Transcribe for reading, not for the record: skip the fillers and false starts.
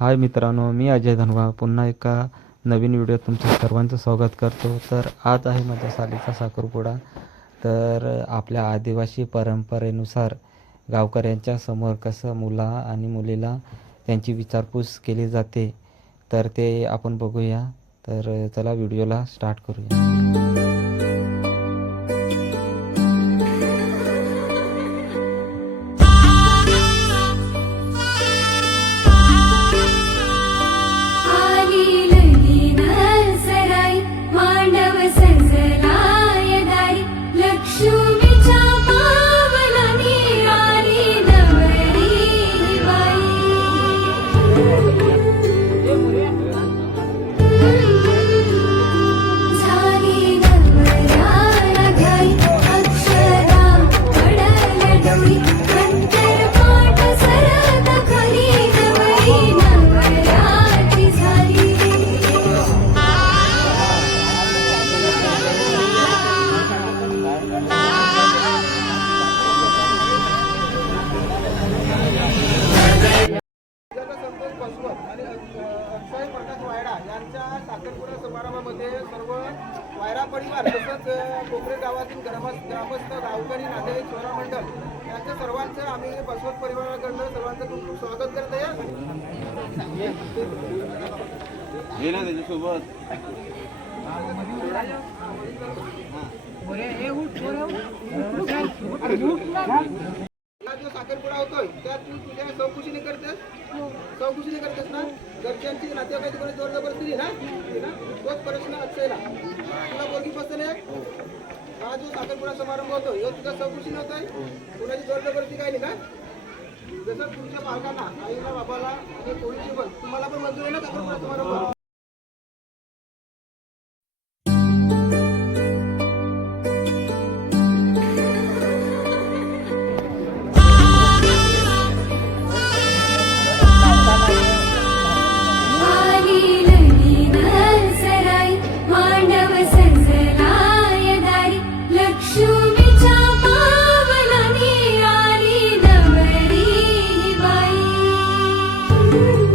हाय मित्रांनो, मी अजय धनवा पुन्हा एका नवीन व्हिडिओत तुमचं सर्वांचं स्वागत करतो. तर आज आहे माझ्या सालीचा साखरपुडा. तर आपल्या आदिवासी परंपरेनुसार गावकऱ्यांच्या समोर कसं मुला आणि मुलीला त्यांची विचारपूस केली जाते तर ते आपण बघूया. तर चला व्हिडिओला स्टार्ट करूया. साखरपुडा समारंभामध्ये सर्व वायरा परिवार तसंच कोकरे गावातील ग्रामस्थ गावकरी नातेवाईक सोहरा मंडळ यांचं सर्वांचं आम्ही बसवत परिवाराकडनं सर्वांचं खूप खूप स्वागत करत आहे. जो साखरपुडा होतोय त्यात तू तुझ्या चौकशीने करतेस ना. घरच्यांची नातेवाईकांची जोर जबरदस्ती ना तोच प्रश्न असेल तुला पोरगी पसंत आहे. हा जो साखरपुडा समारंभ होतो हे तुझ्या चौकशीने होतोय, कोणाची जोर जबरदस्ती काय नाही का. जसं तुमच्या पालकांना आईला बाबाला आणि पोरीची पण तुम्हाला पण मंजूर आहे ना साखरपुडा समारंभ. Thank you.